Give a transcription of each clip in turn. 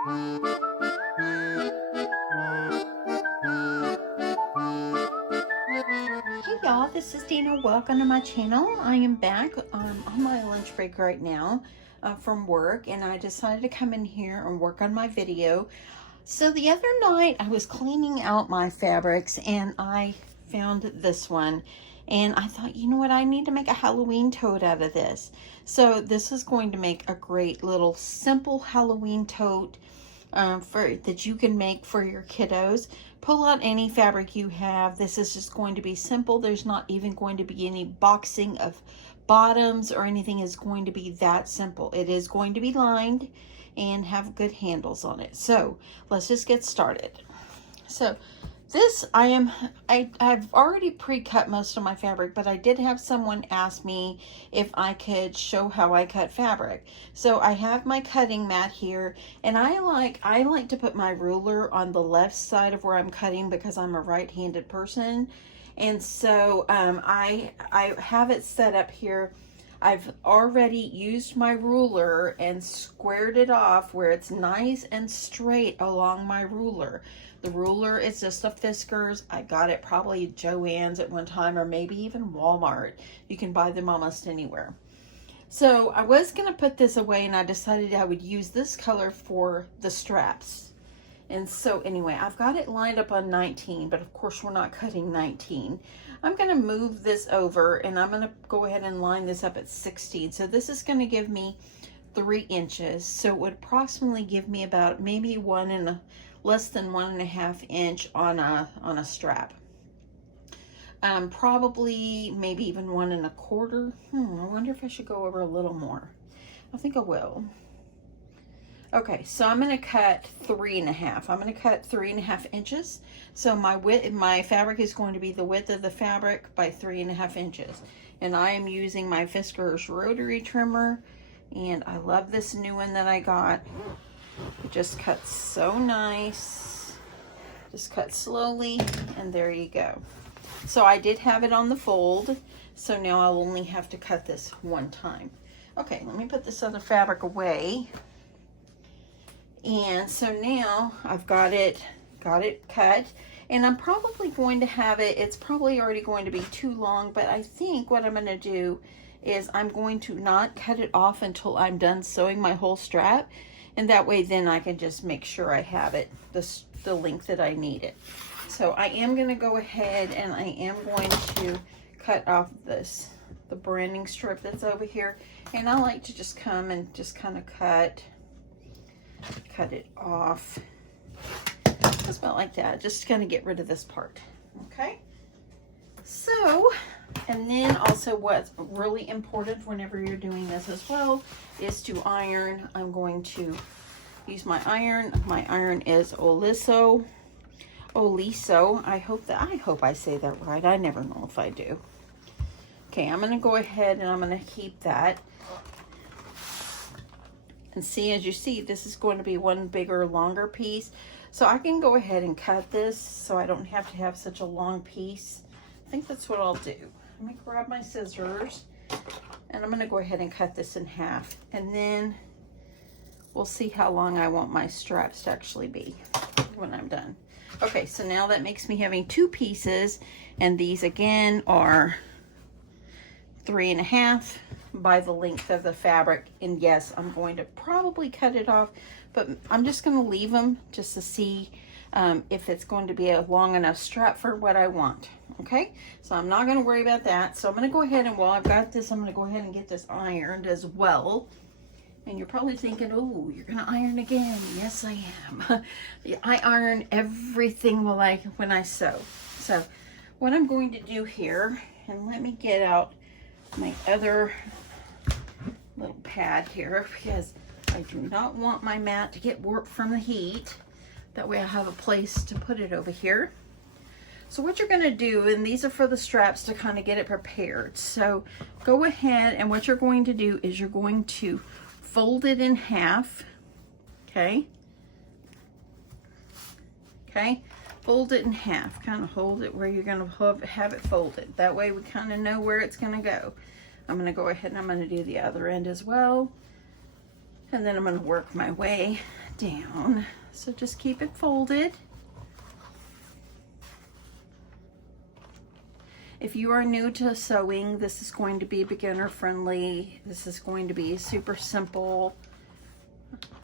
Hey y'all, this is Deanna. Welcome to my channel. I am back on my lunch break right now from work, and I decided to come in here and work on my video. So the other night I was cleaning out my fabrics and I found this one, and I thought, you know what, I need to make a Halloween tote out of this. So this is going to make a great little simple Halloween tote that you can make for your kiddos. Pull out any fabric you have. This is just going to be simple. There's not even going to be any boxing of bottoms or anything. Is going to be that simple. It is going to be lined and have good handles on it. So let's just get started. So this I've already pre-cut most of my fabric, but I did have someone ask me if I could show how I cut fabric. So I have my cutting mat here, and I like to put my ruler on the left side of where I'm cutting because I'm a right-handed person. And so I have it set up here. I've already used my ruler and squared it off where it's nice and straight along my ruler. The ruler is just a Fiskars. I got it probably at Joann's at one time, or maybe even Walmart. You can buy them almost anywhere. So I was going to put this away, and I decided I would use this color for the straps. And so anyway, I've got it lined up on 19, but of course we're not cutting 19. I'm going to move this over, and I'm going to go ahead and line this up at 16. So this is going to give me 3 inches. So it would approximately give me about maybe less than 1.5 inch on a strap. Probably maybe even 1.25. I wonder if I should go over a little more. I think I will. Okay, so I'm going to cut 3.5. I'm going to cut 3.5 inches. So my fabric is going to be the width of the fabric by 3.5 inches. And I am using my Fiskars rotary trimmer, and I love this new one that I got. It just cuts so nice. Just cut slowly, and there you go. So I did have it on the fold, so now I'll only have to cut this one time. Okay, let me put this other fabric away. And so now I've got it cut, and I'm probably going to have it, it's probably already going to be too long, but I think what I'm going to do is I'm going to not cut it off until I'm done sewing my whole strap, and that way then I can just make sure I have it the length that I need it. So I am going to go ahead and I am going to cut off the branding strip that's over here, and I like to just come and just kind of cut it off just about like that, just kind of get rid of this part. Okay, so, and then also what's really important whenever you're doing this as well is to iron. I'm going to use my iron. My iron is Oliso. I hope I say that right. I never know if I do. Okay, I'm going to go ahead and I'm going to keep that. And see, as you see, this is going to be one bigger, longer piece. So I can go ahead and cut this so I don't have to have such a long piece. I think that's what I'll do. Let me grab my scissors, and I'm going to go ahead and cut this in half. And then we'll see how long I want my straps to actually be when I'm done. Okay, so now that makes me having 2 pieces, and these again are 3.5 by the length of the fabric. And yes, I'm going to probably cut it off, but I'm just going to leave them just to see if it's going to be a long enough strap for what I want. Okay, so I'm not going to worry about that. So I'm going to go ahead, and while I've got this, I'm going to go ahead and get this ironed as well. And you're probably thinking, oh, you're going to iron again. Yes, I am. I iron everything when I sew. So what I'm going to do here, and let me get out my other little pad here, because I do not want my mat to get warped from the heat. That way I have a place to put it over here. So what you're going to do, and these are for the straps to kind of get it prepared. So go ahead, and what you're going to do is you're going to fold it in half. Okay. Okay. Fold it in half. Kind of hold it where you're going to have it folded. That way we kind of know where it's going to go. I'm going to go ahead and I'm going to do the other end as well. And then I'm going to work my way down. So just keep it folded. If you are new to sewing, this is going to be beginner friendly. This is going to be super simple.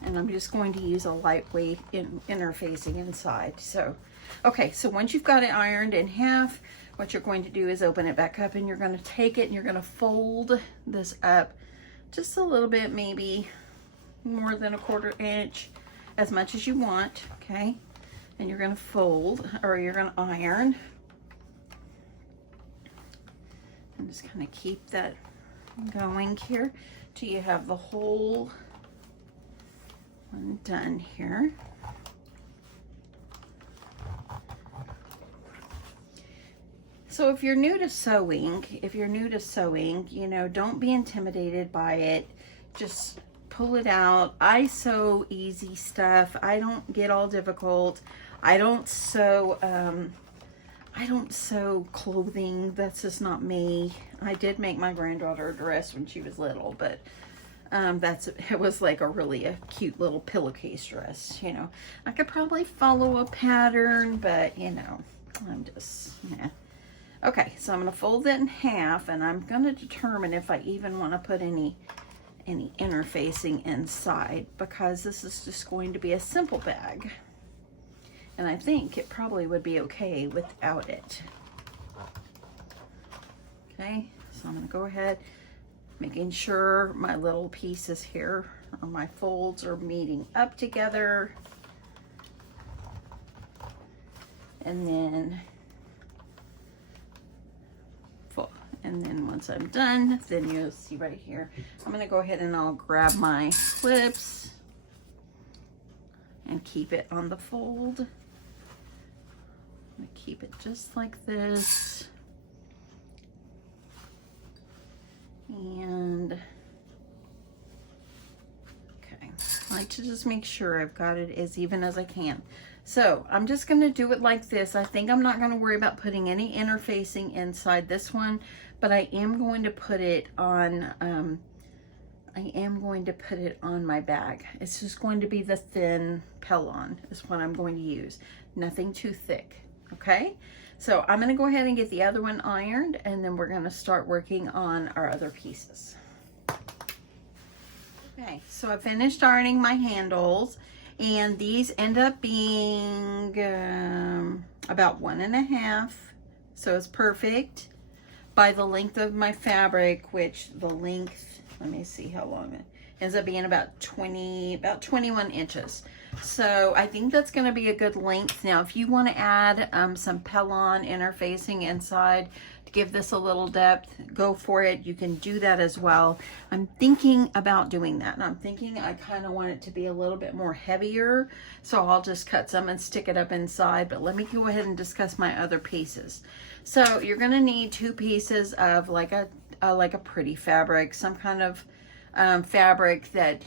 And I'm just going to use a lightweight interfacing inside. So, okay, so once you've got it ironed in half, what you're going to do is open it back up, and you're going to take it and you're going to fold this up just a little bit, maybe more than a 1/4 inch, as much as you want, okay? And you're going to fold, or you're going to iron. And just kind of keep that going here till you have the whole one done here. So if you're new to sewing, you know, don't be intimidated by it. Just pull it out. I sew easy stuff. I don't get all difficult. I don't sew clothing. That's just not me. I did make my granddaughter a dress when she was little, but it was like a cute little pillowcase dress, you know. I could probably follow a pattern, but you know, I'm just, yeah. Okay, so I'm going to fold it in half, and I'm going to determine if I even want to put any interfacing inside, because this is just going to be a simple bag. And I think it probably would be okay without it. Okay, so I'm going to go ahead, making sure my little pieces here, or my folds, are meeting up together. And then once I'm done, then you'll see right here, I'm going to go ahead and I'll grab my clips and keep it on the fold. I'm going to keep it just like this. And okay, I like to just make sure I've got it as even as I can. So I'm just going to do it like this. I think I'm not going to worry about putting any interfacing inside this one, but I am going to put it on my bag. It's just going to be the thin Pelon is what I'm going to use. Nothing too thick. Okay, so I'm going to go ahead and get the other one ironed, and then we're going to start working on our other pieces. Okay, so I finished ironing my handles, and these end up being about 1.5, so it's perfect by the length of my fabric, which the length, let me see how long it ends up being, about 21 inches. So I think that's going to be a good length. Now, if you want to add some Pelon interfacing inside to give this a little depth, go for it. You can do that as well. I'm thinking about doing that, and I'm thinking I kind of want it to be a little bit more heavier, so I'll just cut some and stick it up inside. But let me go ahead and discuss my other pieces. So you're going to need 2 pieces of like a pretty fabric, some kind of fabric that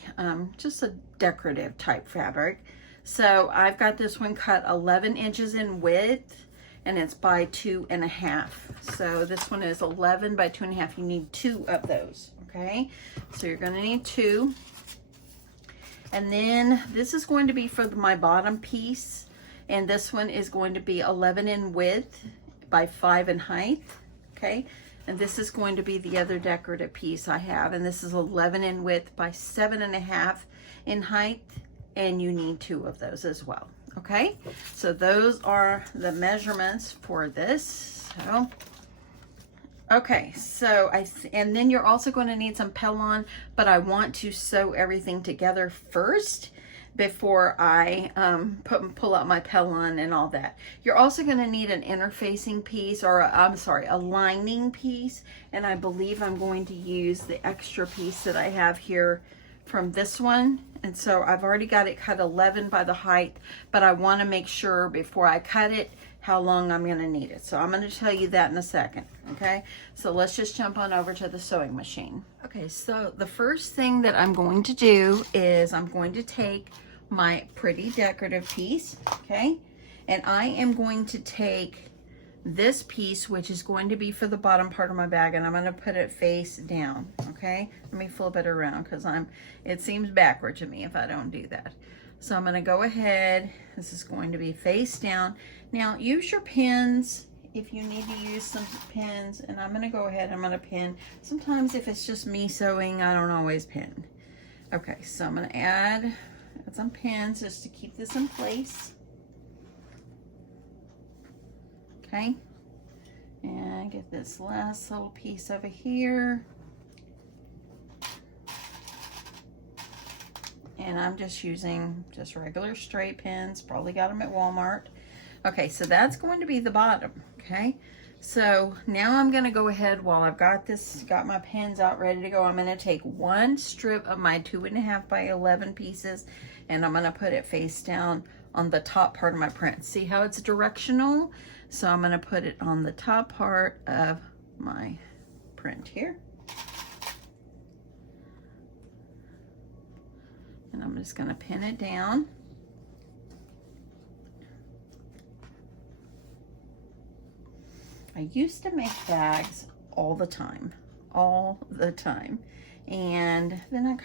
just a decorative type fabric. So I've got this one cut 11 inches in width, and it's by 2.5. So this one is 11 by 2.5. You need 2 of those. Okay, so you're going to need 2. And then this is going to be for my bottom piece, and this one is going to be 11 in width by 5 in height. Okay, and this is going to be the other decorative piece I have, and this is 11 in width by 7.5 in height, and you need 2 of those as well. Okay, so those are the measurements for this. So okay, so and then you're also going to need some Pelon, but I want to sew everything together first before I pull out my Pelon and all that. You're also going to need an interfacing piece, or a lining piece, and I believe I'm going to use the extra piece that I have here from this one. And so I've already got it cut 11 by the height, but I want to make sure before I cut it how long I'm going to need it. So I'm going to tell you that in a second. Okay, so let's just jump on over to the sewing machine. Okay, so the first thing that I'm going to do is I'm going to take my pretty decorative piece, okay, and I am going to take this piece, which is going to be for the bottom part of my bag, and I'm going to put it face down. Okay, let me flip it around, because it seems backward to me if I don't do that. So I'm going to go ahead. This is going to be face down. Now use your pins if you need to use some pins, and I'm going to go ahead, I'm going to pin. Sometimes if it's just me sewing, I don't always pin. Okay, so I'm going to add some pins just to keep this in place. Okay, and get this last little piece over here. And I'm just using just regular straight pins, probably got them at Walmart. Okay, so that's going to be the bottom, okay? So now I'm gonna go ahead, while I've got this, got my pins out ready to go, I'm gonna take one strip of my 2.5 by 11 pieces, and I'm gonna put it face down on the top part of my print. See how it's directional? So I'm gonna put it on the top part of my print here. And I'm just gonna pin it down. I used to make bags all the time. And then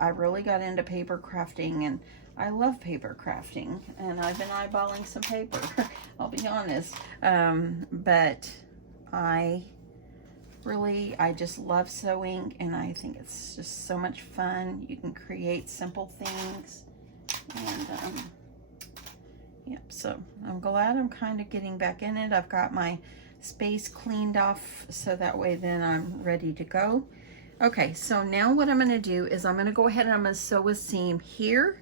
I really got into paper crafting, and I love paper crafting, and I've been eyeballing some paper, I'll be honest. But I just love sewing, and I think it's just so much fun. You can create simple things, and yep, so I'm glad I'm kind of getting back in it. I've got my space cleaned off, so that way then I'm ready to go. Okay, so now what I'm going to do is I'm going to go ahead and I'm going to sew a seam here,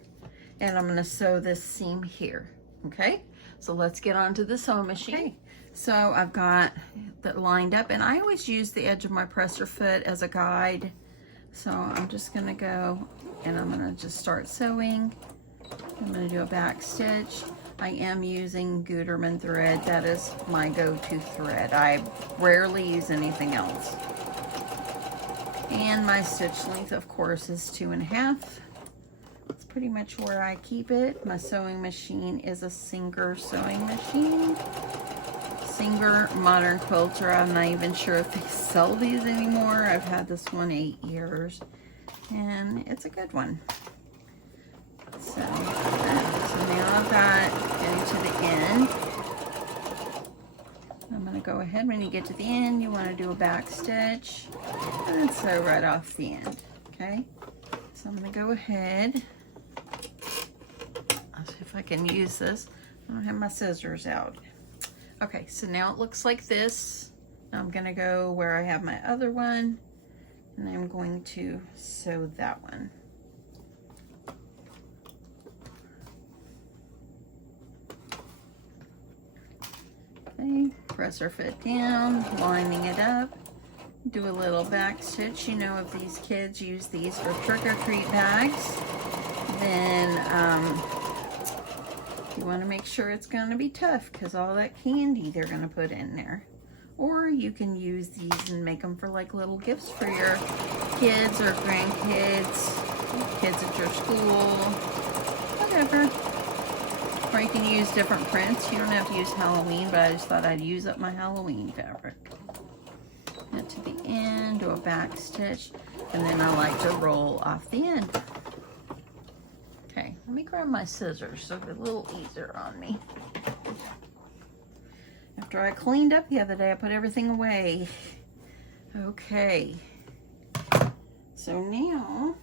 and I'm going to sew this seam here. Okay, so let's get onto the sewing machine. Okay. So I've got that lined up, and I always use the edge of my presser foot as a guide. So I'm just going to go and I'm going to just start sewing. I'm going to do a back stitch. I am using Gutermann thread. That is my go-to thread. I rarely use anything else. And my stitch length, of course, is 2.5. That's pretty much where I keep it. My sewing machine is a Singer sewing machine. Singer Modern Quilter. I'm not even sure if they sell these anymore. I've had this one 8 years, and it's a good one. So now I've got getting to the end. I'm going to go ahead, when you get to the end, you want to do a back stitch and sew right off the end. Okay, so I'm going to go ahead. I'll see if I can use this. I don't have my scissors out. Okay, so now it looks like this. Now I'm going to go where I have my other one, and I'm going to sew that one. Okay, press our foot down, lining it up, do a little back stitch. You know, if these kids use these for trick-or-treat bags, then you want to make sure it's going to be tough, because all that candy they're going to put in there. Or you can use these and make them for like little gifts for your kids or grandkids, kids at your school, whatever. Or you can use different prints. You don't have to use Halloween, but I just thought I'd use up my Halloween fabric. Get to the end, do a back stitch, and then I like to roll off the end. Okay, let me grab my scissors so they're a little easier on me. After I cleaned up the other day, I put everything away. Okay, so now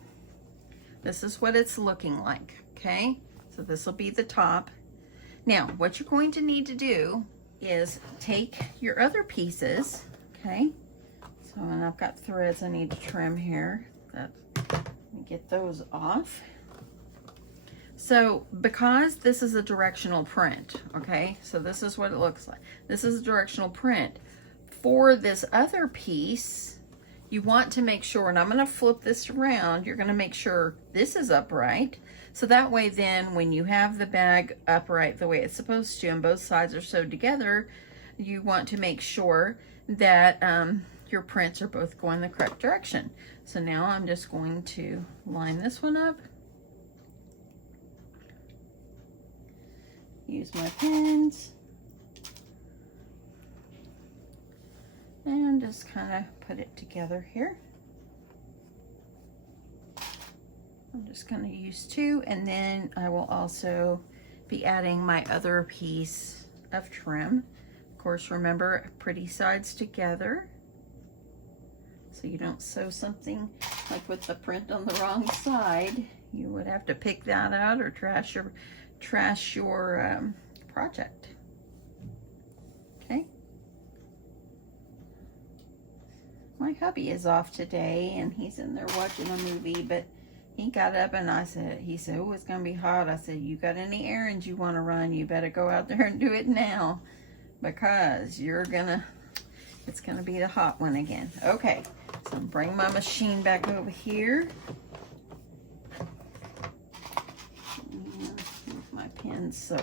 this is what it's looking like. Okay, so this will be the top. Now what you're going to need to do is take your other pieces. Okay, so, and I've got threads I need to trim here. Let me get those off. So because this is a directional print, okay, so this is what it looks like. This is a directional print. For this other piece, you want to make sure, and I'm going to flip this around, you're going to make sure this is upright. So that way then when you have the bag upright the way it's supposed to and both sides are sewed together, you want to make sure that your prints are both going the correct direction. So now I'm just going to line this one up. Use my pins and just kind of put it together here. I'm just going to use 2, and then I will also be adding my other piece of trim. Of course, remember, pretty sides together, so you don't sew something like with the print on the wrong side. You would have to pick that out or trash your project. Okay. My hubby is off today, and he's in there watching a movie, but he got up and he said, oh, it's gonna be hot. I said, you got any errands you want to run? You better go out there and do it now, because it's gonna be the hot one again. Okay, so I'm bring my machine back over here. Move my pins so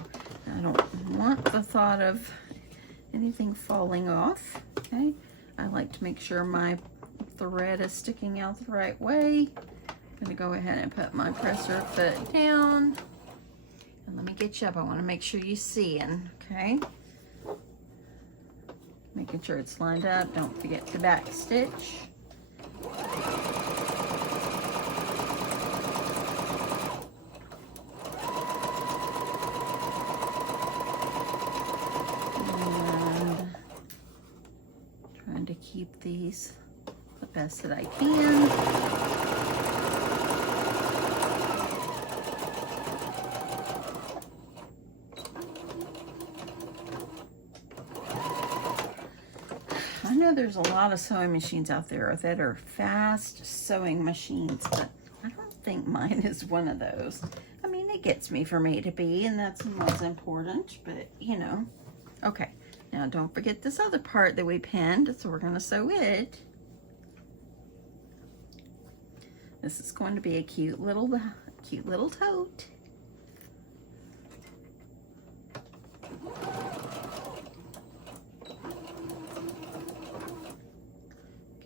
I don't want the thought of anything falling off. Okay, I like to make sure my thread is sticking out the right way. I'm gonna go ahead and put my presser foot down. And let me get you up. I want to make sure you see it. Okay. Making sure it's lined up. Don't forget to back stitch. And trying to keep these the best that I can. I know there's a lot of sewing machines out there that are fast sewing machines, but I don't think mine is one of those. I mean, it gets me from A to B, and that's what's important, but you know. Okay, now don't forget this other part that we pinned, so we're gonna sew it. This is going to be a cute little tote.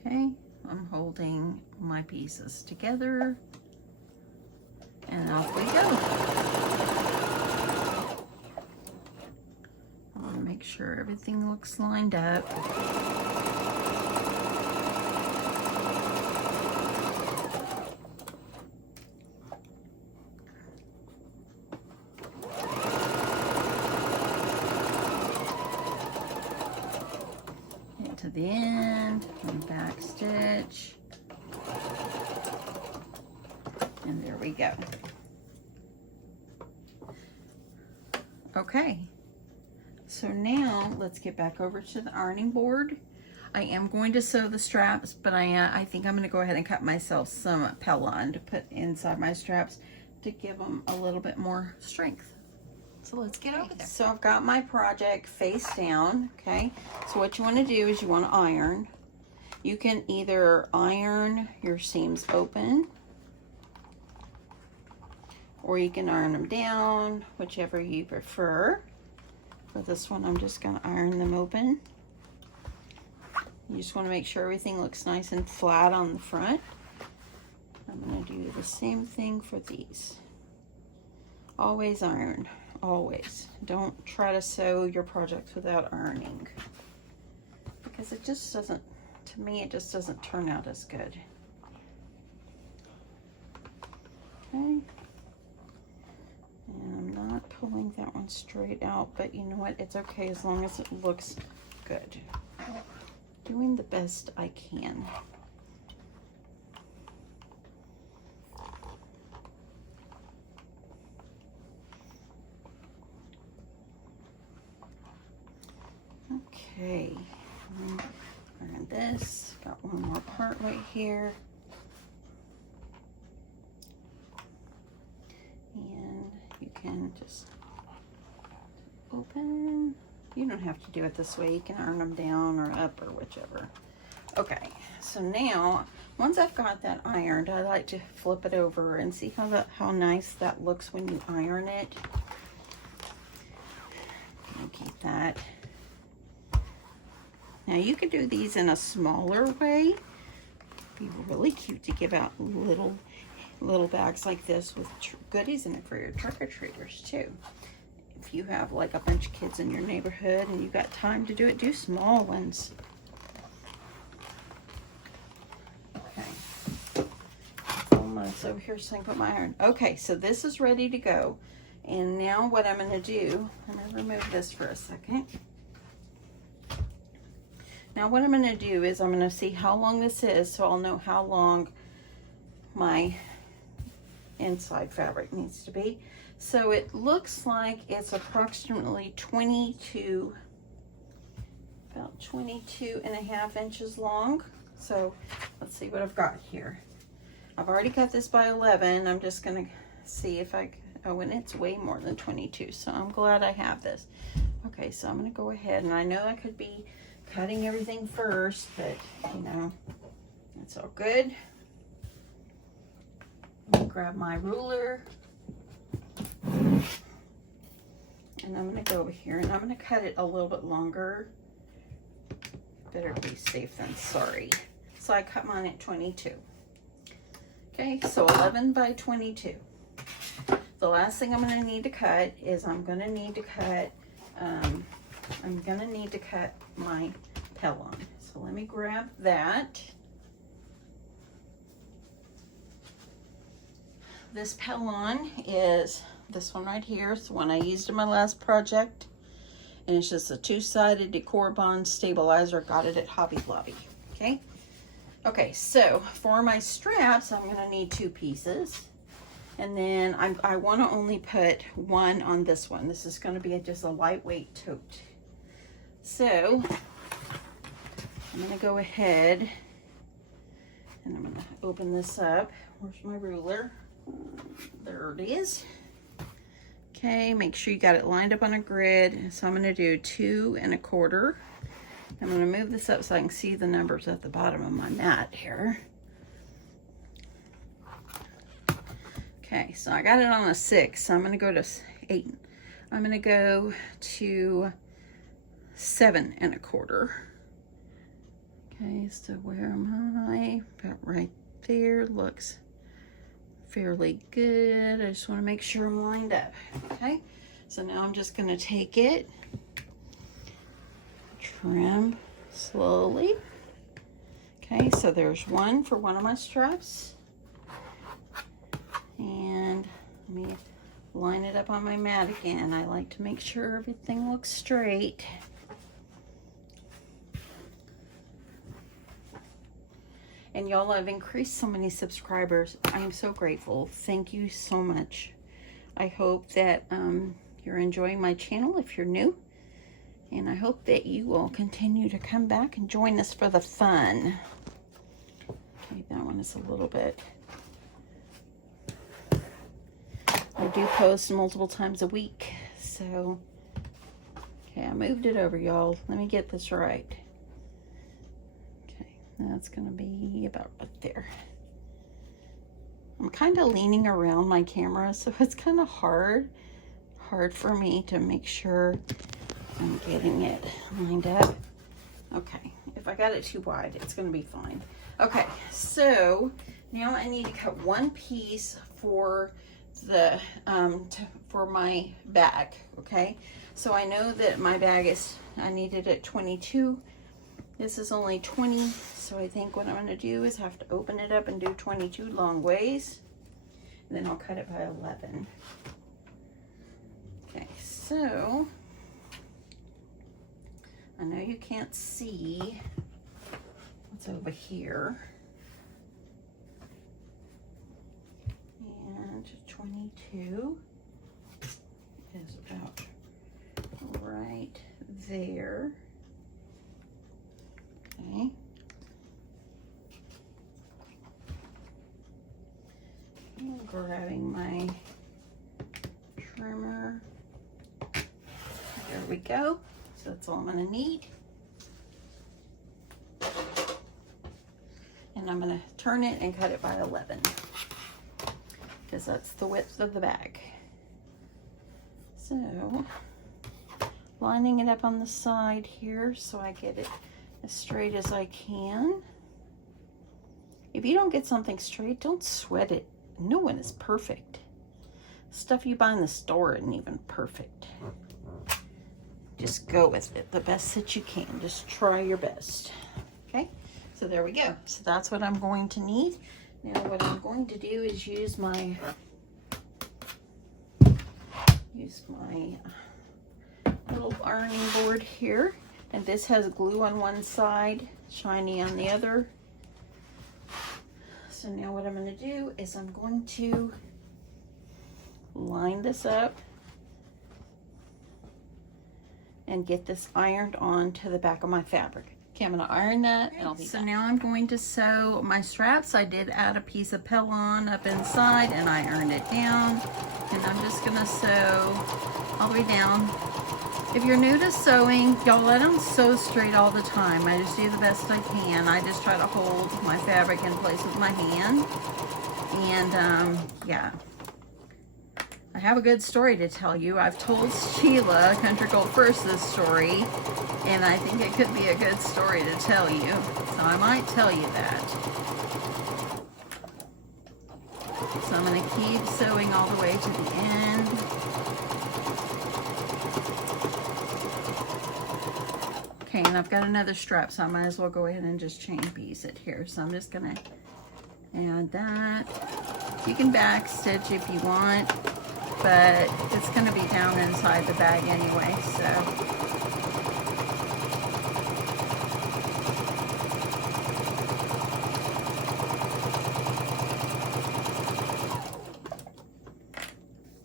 Okay, I'm holding my pieces together, and off we go. I want to make sure everything looks lined up. To the end and back stitch, and there we go. Okay, so now let's get back over to the ironing board. I am going to sew the straps, but I think I'm going to go ahead and cut myself some Pelon to put inside my straps to give them a little bit more strength. So let's get over there. So I've got my project face down, okay? So what you want to do is you want to iron. You can either iron your seams open, or you can iron them down, whichever you prefer. For this one, I'm just going to iron them open. You just want to make sure everything looks nice and flat on the front. I'm going to do the same thing for these. Always iron. Always. Don't try to sew your projects without ironing, because it just doesn't, to me, it just doesn't turn out as good. Okay. And I'm not pulling that one straight out, but you know what? It's okay as long as it looks good. Doing the best I can. Okay, iron this, got one more part right here. And you can just open. You don't have to do it this way. You can iron them down or up or whichever. Okay, so now, once I've got that ironed, I like to flip it over and see how nice that looks when you iron it. I'll keep that. Now you could do these in a smaller way. Be really cute to give out little bags like this with goodies in it for your trick-or-treaters too. If you have like a bunch of kids in your neighborhood and you've got time to do it, do small ones. Okay, it's almost It's over here so I can put my iron. Okay, so this is ready to go. And now what I'm going to do, I'm going to remove this for a second. Now what I'm going to do is I'm going to see how long this is so I'll know how long my inside fabric needs to be. So it looks like it's approximately about 22.5 inches long. So let's see what I've got here. I've already cut this by 11. I'm just going to see if oh, and it's way more than 22. So I'm glad I have this. Okay, so I'm going to go ahead, and I know I could be cutting everything first, but you know, it's all good. I'm gonna grab my ruler, and I'm gonna go over here, and I'm gonna cut it a little bit longer. Better be safe than sorry. So I cut mine at 22. Okay, so 11 by 22. The last thing I'm gonna need to cut is I'm gonna need to cut my Pelon. So let me grab that. This Pelon is this one right here. It's the one I used in my last project. And it's just a two-sided decor bond stabilizer. Got it at Hobby Lobby. Okay. Okay, so for my straps, I'm gonna need 2 pieces. And then I want to only put one on this one. This is going to be just a lightweight tote. So I'm going to go ahead and I'm going to open this up. Where's my ruler? There it is. Okay, make sure you got it lined up on a grid. So I'm going to do 2 1/4. I'm going to move this up so I can see the numbers at the bottom of my mat here. Okay, so I got it on a 6, so I'm going to go to 8. I'm going to go to 7 1/4. Okay, so where am I? About right there. Looks fairly good. I just want to make sure I'm lined up. Okay, so now I'm just going to take it, trim slowly. Okay, so there's one for one of my straps. And let me line it up on my mat again. I like to make sure everything looks straight. And y'all have increased so many subscribers. I am so grateful. Thank you so much. I hope that you're enjoying my channel if you're new. And I hope that you will continue to come back and join us for the fun. Okay, that one is a little bit... I do post multiple times a week, so, okay, I moved it over, y'all. Let me get this right. Okay, that's gonna be about right there. I'm kind of leaning around my camera, so it's kind of hard for me to make sure I'm getting it lined up. Okay, if I got it too wide, it's gonna be fine. Okay, so now I need to cut one piece for the for my bag. Okay, so I know that my bag is, I need it at 22. This is only 20, so I think what I'm going to do is have to open it up and do 22 long ways, and then I'll cut it by 11. Okay, so I know you can't see what's over here. And 22 is about right there. Okay. I'm grabbing my trimmer. There we go. So that's all I'm going to need. And I'm going to turn it and cut it by 11. Because that's the width of the bag. So, lining it up on the side here so I get it as straight as I can. If you don't get something straight, don't sweat it. No one is perfect. Stuff you buy in the store isn't even perfect. Just go with it the best that you can. Just try your best. Okay, so there we go. So that's what I'm going to need. Now what I'm going to do is use my little ironing board here, and this has glue on one side, shiny on the other. So now what I'm going to do is I'm going to line this up and get this ironed on to the back of my fabric. Okay, I'm going to iron that and I'll be back. So now I'm going to sew my straps. I did add a piece of Pelon up inside and I ironed it down, and I'm just going to sew all the way down. If you're new to sewing, y'all, I don't sew straight all the time. I just do the best I can. I just try to hold my fabric in place with my hand. And yeah, I have a good story to tell you. I've told Sheila, Country Gold First, this story, and I think it could be a good story to tell you. So I might tell you that. So I'm going to keep sewing all the way to the end. Okay, and I've got another strap, so I might as well go ahead and just chain piece it here. So I'm just gonna add that. You can back stitch if you want, but it's gonna be down inside the bag anyway, so.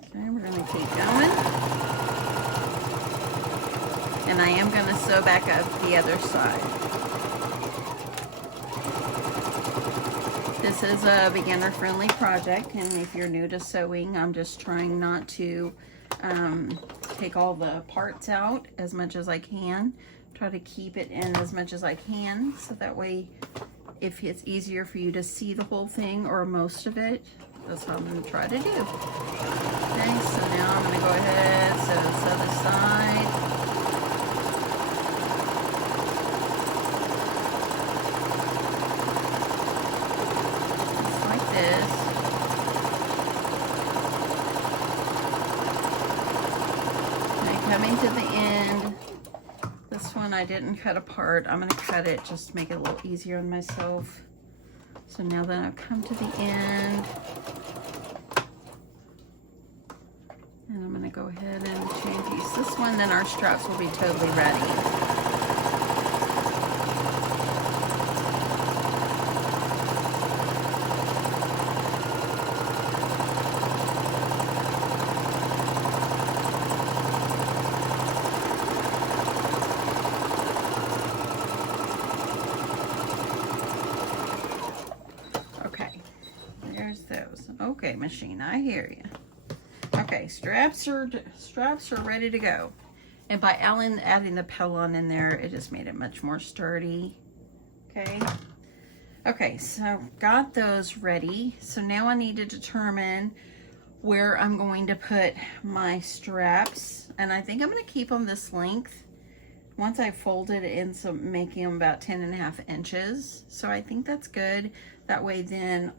Okay, we're gonna keep going. And I am going to sew back up the other side. This is a beginner-friendly project, and if you're new to sewing, I'm just trying not to take all the parts out as much as I can. Try to keep it in as much as I can, so that way if it's easier for you to see the whole thing or most of it, that's what I'm going to try to do. Okay, so now I'm going to go ahead, sew this side. Coming to the end, this one I didn't cut apart. I'm going to cut it just to make it a little easier on myself. So now that I've come to the end, and I'm going to go ahead and chain piece this one, then our straps will be totally ready. Okay, machine, I hear you. Okay, straps are ready to go. And by adding the Pelon in there, it just made it much more sturdy. Okay. Okay, so got those ready. So now I need to determine where I'm going to put my straps. And I think I'm going to keep them this length. Once I folded it in, so making them about 10.5 inches. So I think that's good. That way then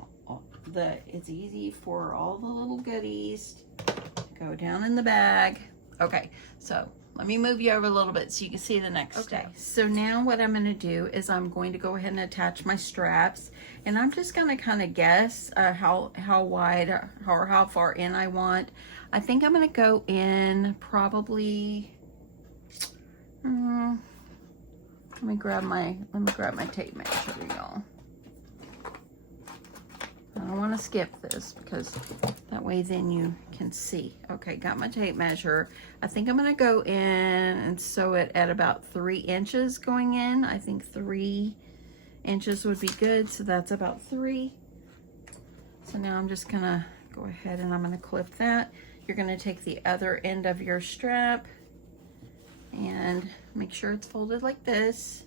it's easy for all the little goodies to go down in the bag. Okay, so let me move you over a little bit so you can see the next step. So now what I'm going to do is I'm going to go ahead and attach my straps, and I'm just going to kind of guess how wide or how far in I want. I think I'm going to go in probably let me grab my tape measure, y'all. I don't want to skip this because that way then you can see. Okay, got my tape measure. I think I'm going to go in and sew it at about 3 inches going in. I think 3 inches would be good, so that's about 3. So now I'm just going to go ahead and I'm going to clip that. You're going to take the other end of your strap and make sure it's folded like this.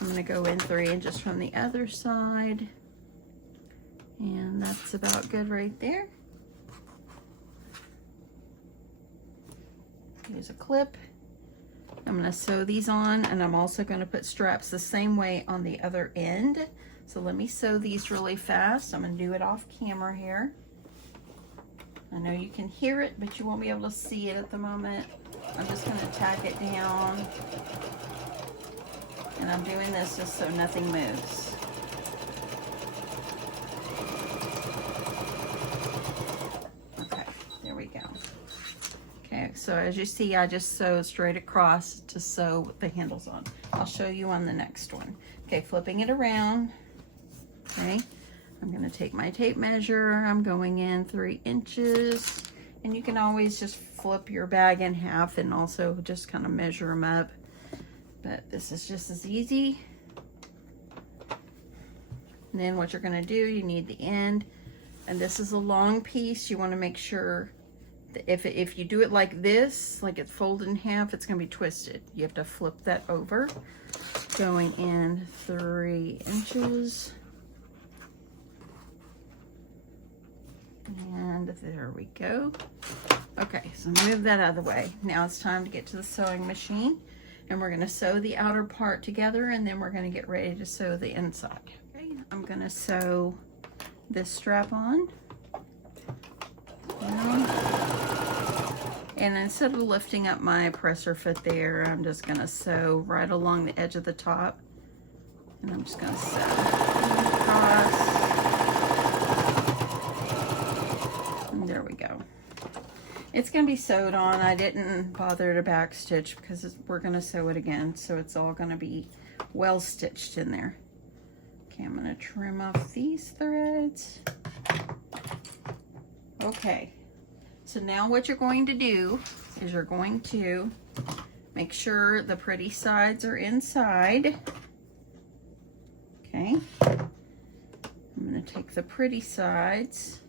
I'm going to go in 3 inches from the other side. And that's about good right there. Use a clip. I'm going to sew these on, and I'm also going to put straps the same way on the other end. So let me sew these really fast. I'm going to do it off camera here. I know you can hear it, but you won't be able to see it at the moment. I'm just going to tack it down. And I'm doing this just so nothing moves. So as you see, I just sew straight across to sew the handles on. I'll show you on the next one. Okay, flipping it around. Okay, I'm gonna take my tape measure. I'm going in 3 inches, and you can always just flip your bag in half and also just kind of measure them up. But this is just as easy. And then what you're gonna do, you need the end, and this is a long piece. You wanna make sure that if you do it like this, like it's folded in half, it's gonna be twisted. You have to flip that over. Going in 3 inches. And there we go. Okay, so move that out of the way. Now it's time to get to the sewing machine, and we're gonna sew the outer part together, and then we're gonna get ready to sew the inside. Okay, I'm gonna sew this strap on. And instead of lifting up my presser foot there, I'm just gonna sew right along the edge of the top. And I'm just gonna sew across. And there we go. It's gonna be sewed on. I didn't bother to back stitch because we're gonna sew it again. So it's all gonna be well stitched in there. Okay, I'm gonna trim off these threads. Okay. So now what you're going to do is you're going to make sure the pretty sides are inside. Okay. I'm going to take the pretty sides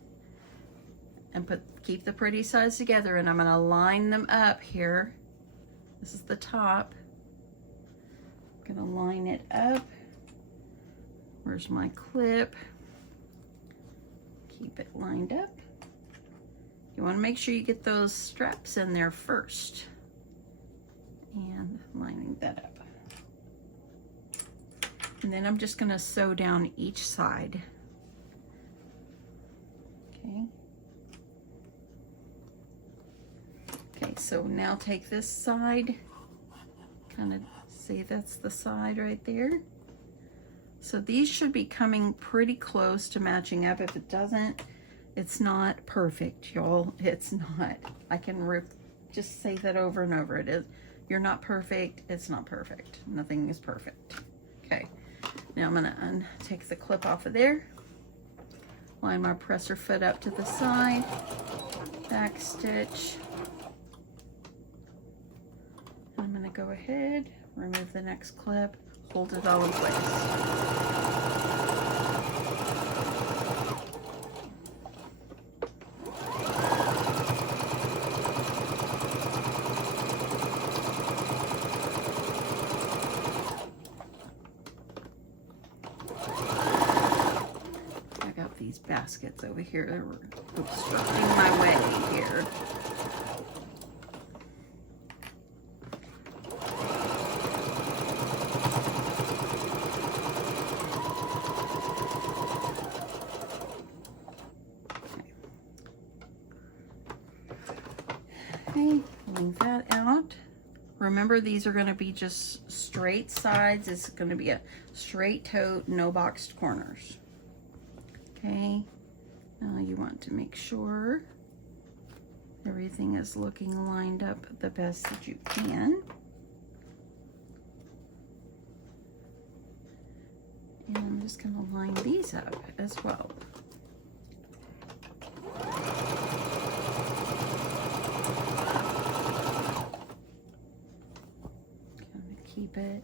and keep the pretty sides together, and I'm going to line them up here. This is the top. I'm going to line it up. Where's my clip? Keep it lined up. You want to make sure you get those straps in there first. And lining that up. And then I'm just going to sew down each side. Okay. Okay, so now take this side. Kind of see that's the side right there. So these should be coming pretty close to matching up. If it doesn't, it's not perfect, y'all. It's not. I can just say that over and over. It is. You're not perfect. It's not perfect. Nothing is perfect. Okay. Now I'm gonna take the clip off of there. Line my presser foot up to the side. Back stitch. I'm gonna go ahead, remove the next clip, hold it all in place. These baskets over here, they were obstructing my way here. Okay, leave that out. Remember, these are going to be just straight sides. It's going to be a straight tote, no boxed corners. Okay, now you want to make sure everything is looking lined up the best that you can. And I'm just going to line these up as well. Kind of keep it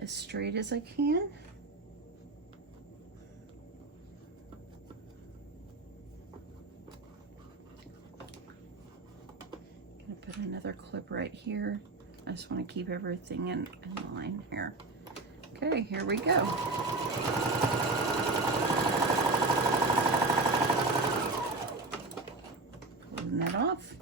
as straight as I can. Put another clip right here. I just want to keep everything in line here. Okay, here we go. Pulling that off.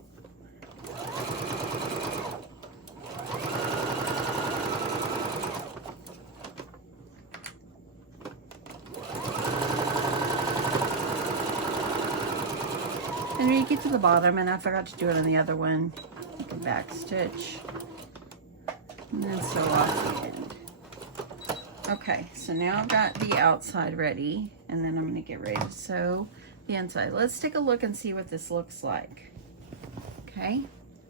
And when you get to the bottom, and I forgot to do it on the other one, you can back stitch and then sew off the end. Okay, so now I've got the outside ready, and then I'm going to get ready to sew the inside. Let's take a look and see what this looks like. Okay,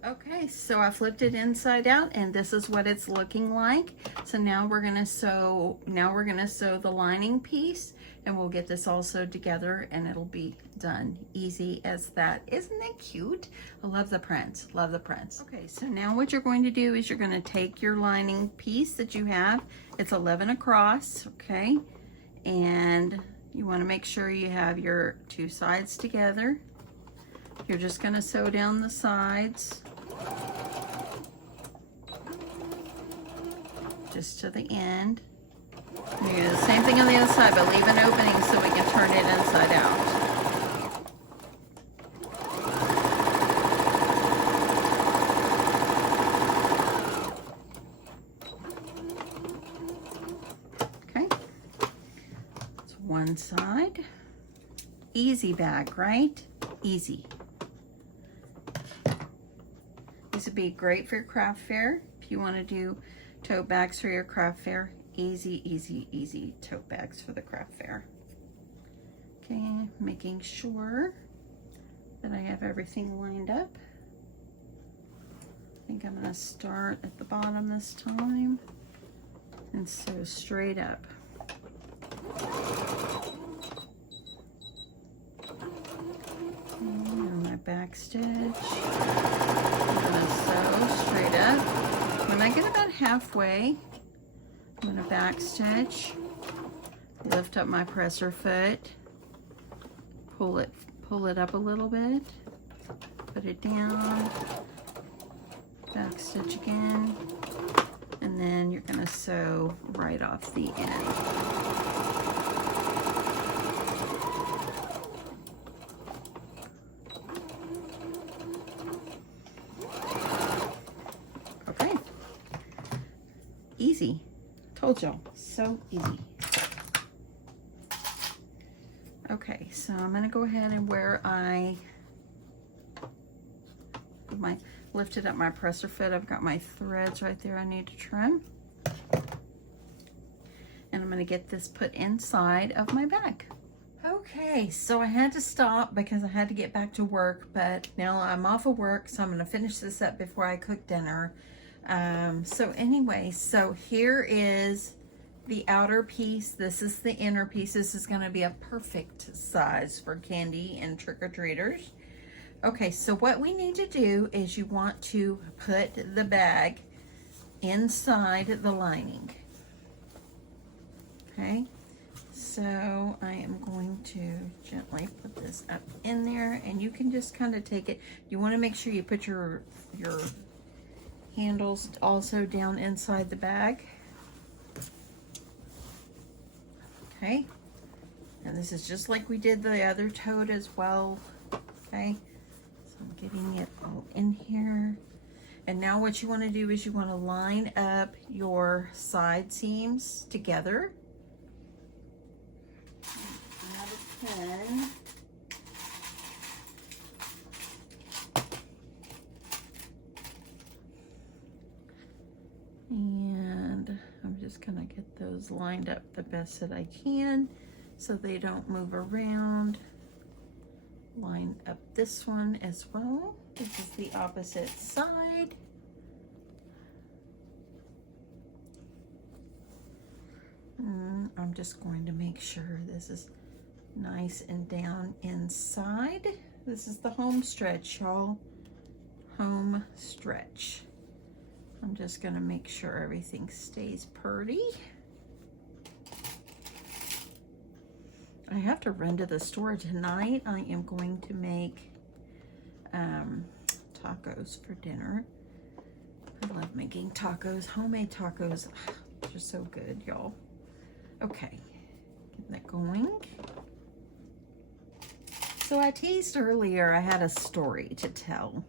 Okay, so I flipped it inside out and this is what it's looking like. So now we're gonna sew the lining piece and we'll get this all sewed together and it'll be done. Easy as that. Isn't it cute? I love the prints, love the prints. Okay, so now what you're going to do is you're gonna take your lining piece that you have. It's 11 across, okay? And you wanna make sure you have your two sides together. You're just gonna sew down the sides. Just to the end. You do the same thing on the other side, but leave an opening so we can turn it inside out. Okay, that's one side. Easy bag, right? Easy. This would be great for your craft fair. If you want to do tote bags for your craft fair, easy, easy, easy tote bags for the craft fair. Okay, making sure that I have everything lined up. I think I'm going to start at the bottom this time and sew straight up. And my back stitch. I'm going to sew straight up. When I get about halfway, I'm going to back stitch, lift up my presser foot, pull it up a little bit, put it down, back stitch again, and then you're going to sew right off the end. Okay, easy. Told y'all, so easy. Okay, so I'm gonna go ahead and where I lifted up my presser foot, I've got my threads right there I need to trim. And I'm gonna get this put inside of my bag. Okay, so I had to stop because I had to get back to work, but now I'm off of work, so I'm gonna finish this up before I cook dinner. So anyway, so here is the outer piece. This is the inner piece. This is going to be a perfect size for candy and trick-or-treaters. Okay, so what we need to do is you want to put the bag inside the lining. Okay, so I am going to gently put this up in there, and you can just kind of take it. You want to make sure you put your handles also down inside the bag. Okay, and this is just like we did the other tote as well. Okay, so I'm getting it all in here. And now what you want to do is you want to line up your side seams together. I have a pen. And I'm just gonna get those lined up the best that I can so they don't move around. Line up this one as well. This is the opposite side. And I'm just going to make sure this is nice and down inside. This is the home stretch, y'all. Home stretch. I'm just gonna make sure everything stays pretty. I have to run to the store tonight. I am going to make tacos for dinner. I love making tacos. Homemade tacos, they're so good, y'all. Okay, get that going. So I teased earlier I had a story to tell.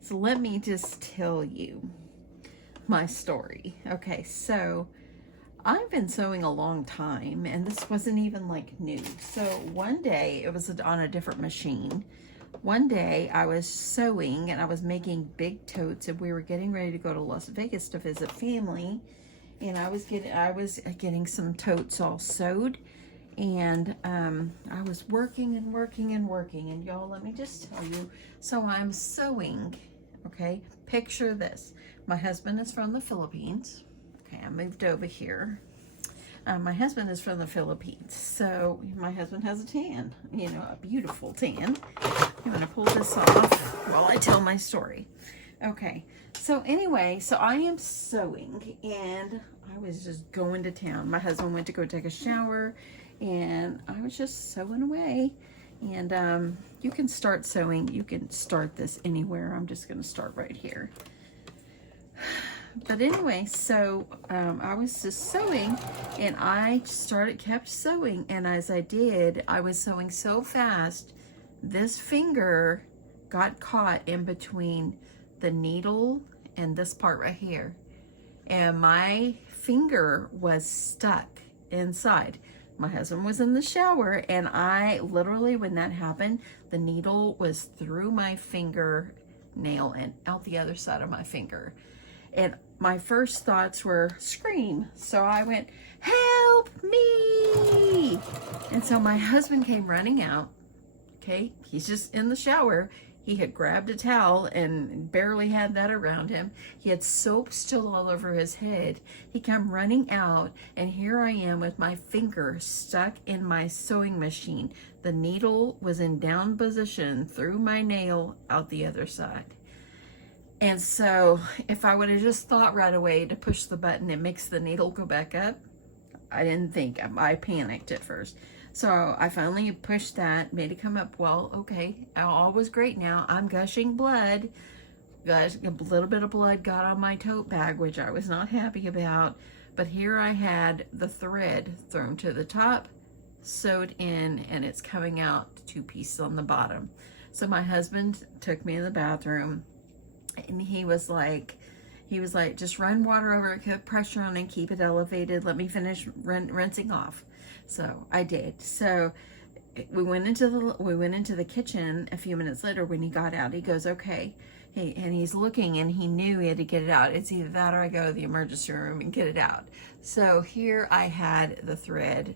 So let me just tell you my story. Okay, so I've been sewing a long time and this wasn't even like new. So one day, it was on a different machine. One day I was sewing and I was making big totes and we were getting ready to go to Las Vegas to visit family. And I was getting some totes all sewed. And I was working and working and working. And y'all, let me just tell you, so I'm sewing Okay, picture this. My husband is from the Philippines. Okay, I moved over here. My husband is from the Philippines, so my husband has a tan, you know, a beautiful tan. I'm gonna pull this off while I tell my story. Okay, so anyway, so I am sewing, and I was just going to town. My husband went to go take a shower, and I was just sewing away. And you can start sewing. You can start this anywhere. I'm just gonna start right here. But anyway, so I was just sewing, and I kept sewing, and as I did, I was sewing so fast, this finger got caught in between the needle and this part right here, and my finger was stuck inside. My husband was in the shower, and I literally, when that happened, the needle was through my finger nail and out the other side of my finger. And my first thoughts were scream. So I went, help me. And so my husband came running out. Okay, he's just in the shower. He had grabbed a towel and barely had that around him. He had soap still all over his head. He came running out, and here I am with my finger stuck in my sewing machine. The needle was in down position through my nail out the other side. And so if I would have just thought right away to push the button and makes the needle go back up, I didn't think. I panicked at first. So I finally pushed that, made it come up. Well, okay, all was great now. I'm gushing blood. A little bit of blood got on my tote bag, which I was not happy about. But here I had the thread thrown to the top, sewed in, and it's coming out 2 pieces on the bottom. So my husband took me in the bathroom, and he was like, just run water over it, put pressure on it, and keep it elevated. Let me finish rinsing off. So I did. So we went into the kitchen a few minutes later. When he got out, he goes, okay. And he's looking, and he knew he had to get it out. It's either that or I go to the emergency room and get it out. So here I had the thread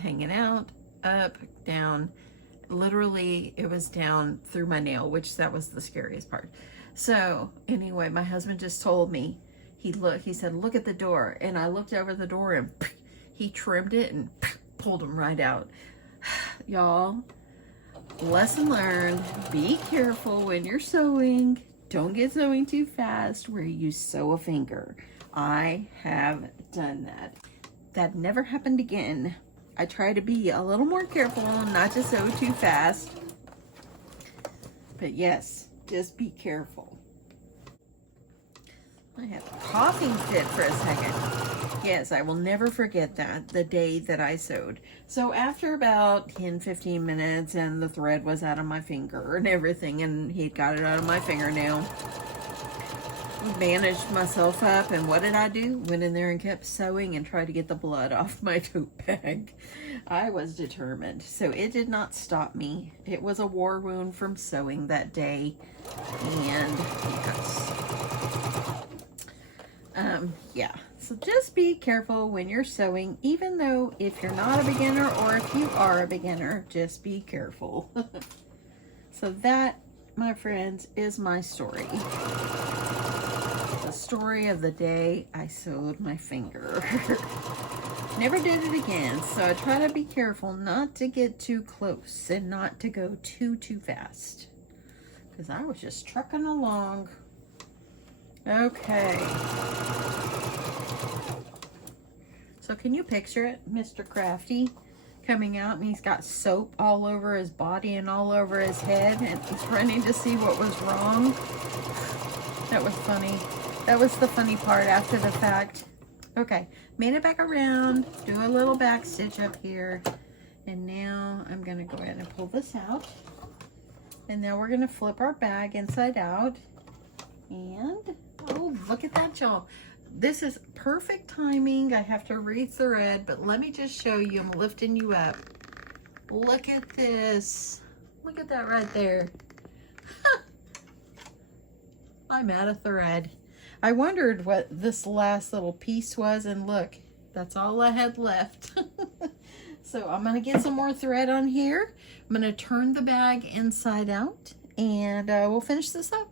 hanging out, up, down. Literally, it was down through my nail, which that was the scariest part. So anyway, my husband just told me, he said, look at the door. And I looked over the door, and he trimmed it and pulled them right out. Y'all, lesson learned, be careful when you're sewing. Don't get sewing too fast where you sew a finger. I have done that. That never happened again. I try to be a little more careful not to sew too fast. But yes, just be careful. I had a coughing fit for a second. Yes, I will never forget that, the day that I sewed. So after about 10-15 minutes, and the thread was out of my finger and everything, and he got it out of my fingernail, bandaged myself up, and what did I do? Went in there and kept sewing and tried to get the blood off my tote bag. I was determined. So it did not stop me. It was a war wound from sewing that day. And yes. Yeah. So just be careful when you're sewing, even though if you're not a beginner or if you are a beginner, just be careful. So that, my friends, is my story. The story of the day I sewed my finger. Never did it again, so I try to be careful not to get too close and not to go too fast, because I was just trucking along. Okay. So can you picture it? Mr. Crafty coming out, and he's got soap all over his body and all over his head, and he's running to see what was wrong. That was funny. That was the funny part after the fact. Okay, made it back around, do a little back stitch up here, and now I'm gonna go ahead and pull this out. And now we're gonna flip our bag inside out. And, oh, look at that, y'all. This is perfect timing. I have to rethread, but let me just show you. I'm lifting you up. Look at this. Look at that right there. I'm out of thread. I wondered what this last little piece was, and look, that's all I had left. So I'm gonna get some more thread on here. I'm gonna turn the bag inside out, and we'll finish this up.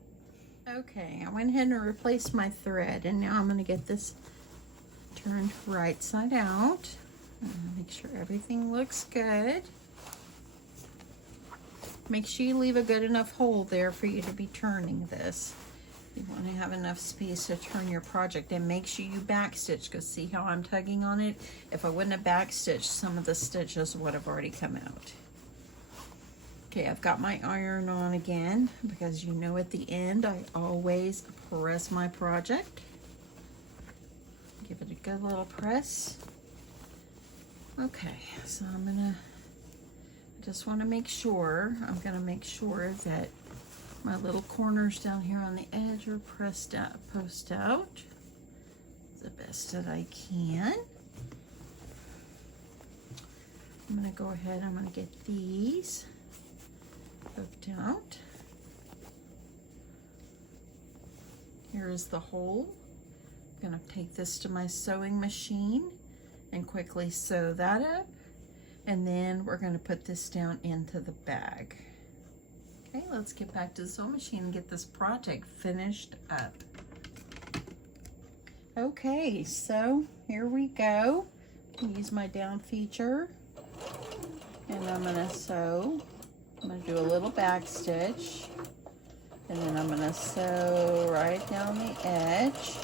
Okay, I went ahead and replaced my thread, and now I'm going to get this turned right side out. Make sure everything looks good. Make sure you leave a good enough hole there for you to be turning this. You want to have enough space to turn your project, and make sure you backstitch, because see how I'm tugging on it? If I wouldn't have backstitched, some of the stitches would have already come out. Okay, I've got my iron on again, because you know at the end I always press my project. Give it a good little press. Okay, so I just want to make sure, I'm going to make sure that my little corners down here on the edge are pressed out, post out the best that I can. I'm going to go ahead, I'm going to get these hooked out. Here is the hole. I'm going to take this to my sewing machine and quickly sew that up, and then we're going to put this down into the bag. Okay, let's get back to the sewing machine and get this project finished up. Okay, so here we go. Use my down feature, and I'm going to sew. I'm going to do a little back stitch, and then I'm going to sew right down the edge.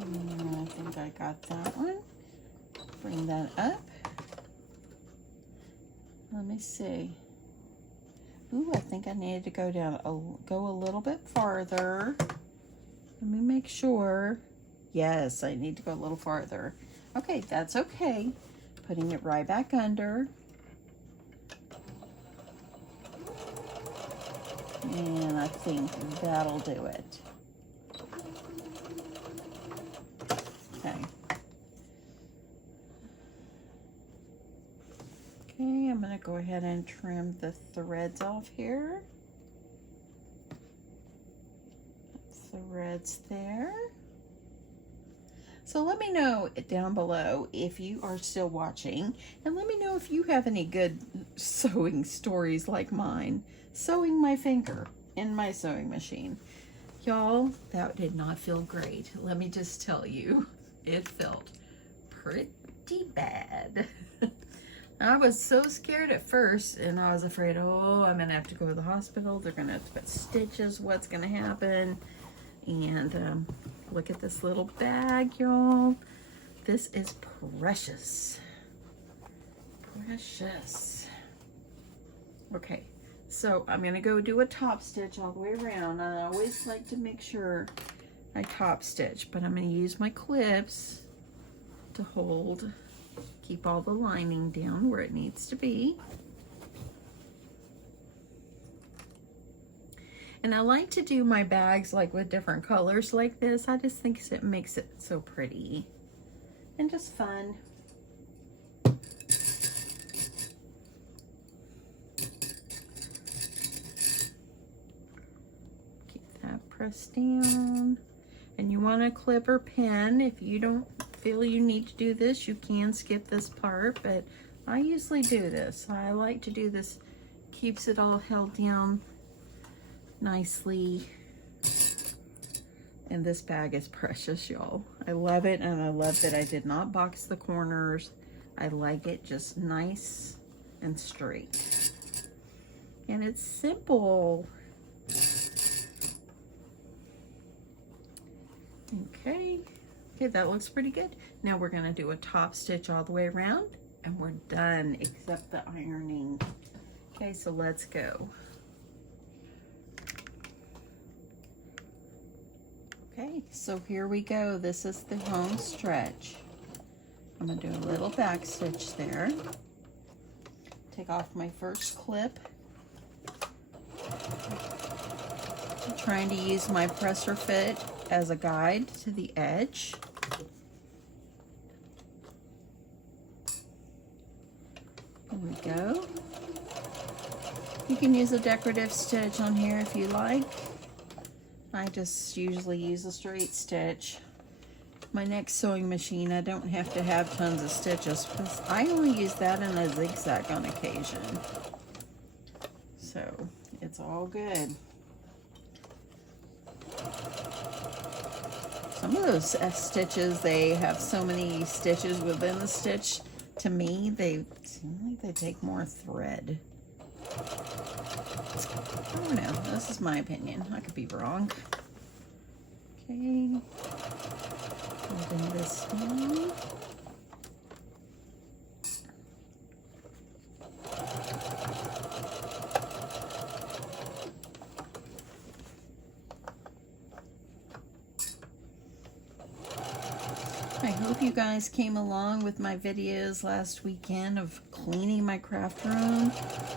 And I think I got that one. Bring that up. Let me see. Ooh, I think I needed to go down, go a little bit farther. Let me make sure. Yes, I need to go a little farther. Okay, that's okay. Putting it right back under. And I think that'll do it. Okay. Okay, I'm going to go ahead and trim the threads off here. Threads there. So let me know down below if you are still watching, and let me know if you have any good sewing stories like mine. Sewing my finger in my sewing machine. Y'all, that did not feel great. Let me just tell you, it felt pretty bad. I was so scared at first, and I was afraid, oh, I'm gonna have to go to the hospital. They're gonna have to put stitches. What's gonna happen? And look at this little bag, y'all. This is precious. Precious. Okay, so I'm gonna go do a top stitch all the way around. I always like to make sure I top stitch, but I'm gonna use my clips to hold, keep all the lining down where it needs to be. And I like to do my bags like with different colors like this. I just think it makes it so pretty and just fun. Keep that pressed down. And you want a clip or pin. If you don't feel you need to do this, you can skip this part, but I usually do this. I like to do this, keeps it all held down nicely. And this bag is precious, y'all. I love it, and I love that I did not box the corners. I like it just nice and straight. And it's simple. Okay. Okay, that looks pretty good. Now we're gonna do a top stitch all the way around, and we're done except the ironing. Okay, so let's go. Okay, so here we go. This is the home stretch. I'm gonna do a little back stitch there. Take off my first clip. I'm trying to use my presser fit as a guide to the edge. There we go. You can use a decorative stitch on here if you like. I just usually use a straight stitch. my next sewing machine, I don't have to have tons of stitches because I only use that in a zigzag on occasion. So it's all good. Some of those stitches, they have so many stitches within the stitch. To me, they seem like they take more thread. I don't know. This is my opinion. I could be wrong. Okay. Open this one. I hope you guys came along with my videos last weekend of cleaning my craft room,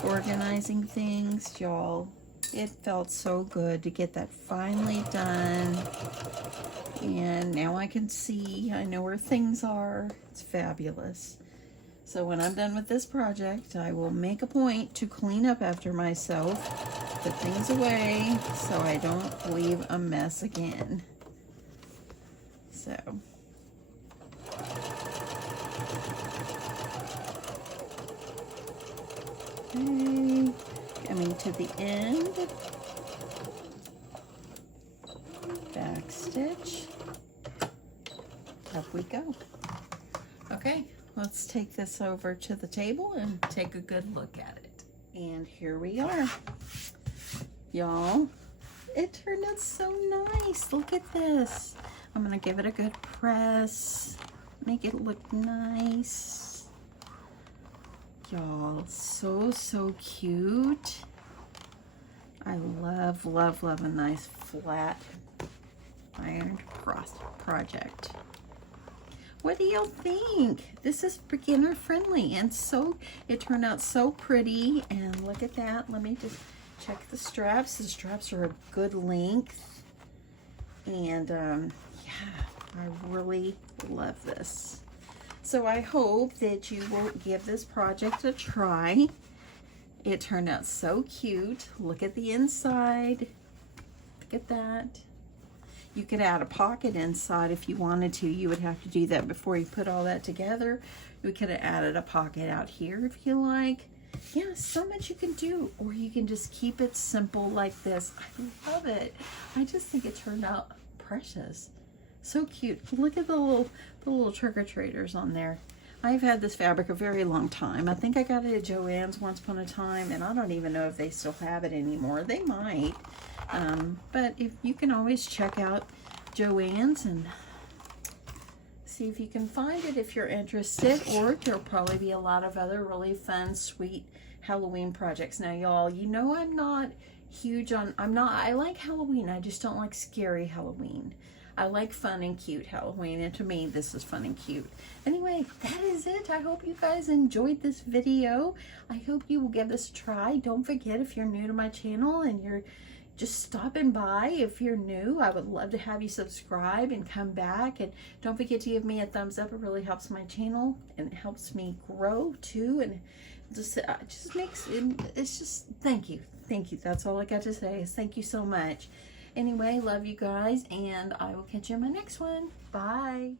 organizing things, y'all. It felt so good to get that finally done. And now I can see, I know where things are. It's fabulous. So when I'm done with this project, I will make a point to clean up after myself, put things away so I don't leave a mess again. So. Okay, coming to the end, back stitch, up we go. Okay, let's take this over to the table and take a good look at it. And here we are, y'all. It turned out so nice. Look at this. I'm gonna give it a good press, make it look nice. Y'all, so cute. I love a nice flat iron cross project. What do y'all think? This is beginner friendly, and so it turned out so pretty. And look at that. Let me just check the straps. The straps are a good length, and yeah, I really love this. So I hope that you will give this project a try. It turned out so cute. Look at the inside. Look at that. You could add a pocket inside if you wanted to. You would have to do that before you put all that together. We could have added a pocket out here if you like. Yeah, so much you can do. Or you can just keep it simple like this. I love it. I just think it turned out precious. So cute. Look at the little trick-or-treaters on there. I've had this fabric a very long time. I think I got it at Joann's once upon a time, and I don't even know if they still have it anymore. They might. But if you can always check out Joann's and see if you can find it if you're interested, or there'll probably be a lot of other really fun, sweet Halloween projects. Now, y'all, you know I'm not huge on, I like Halloween. I just don't like scary Halloween. I like fun and cute Halloween, and to me, this is fun and cute. Anyway, that is it. I hope you guys enjoyed this video. I hope you will give this a try. Don't forget, if you're new to my channel and you're just stopping by, if you're new, I would love to have you subscribe and come back. And don't forget to give me a thumbs up. It really helps my channel, and it helps me grow too. And just makes it, it's just, thank you. Thank you. That's all I got to say is thank you so much. Anyway, love you guys, and I will catch you in my next one. Bye.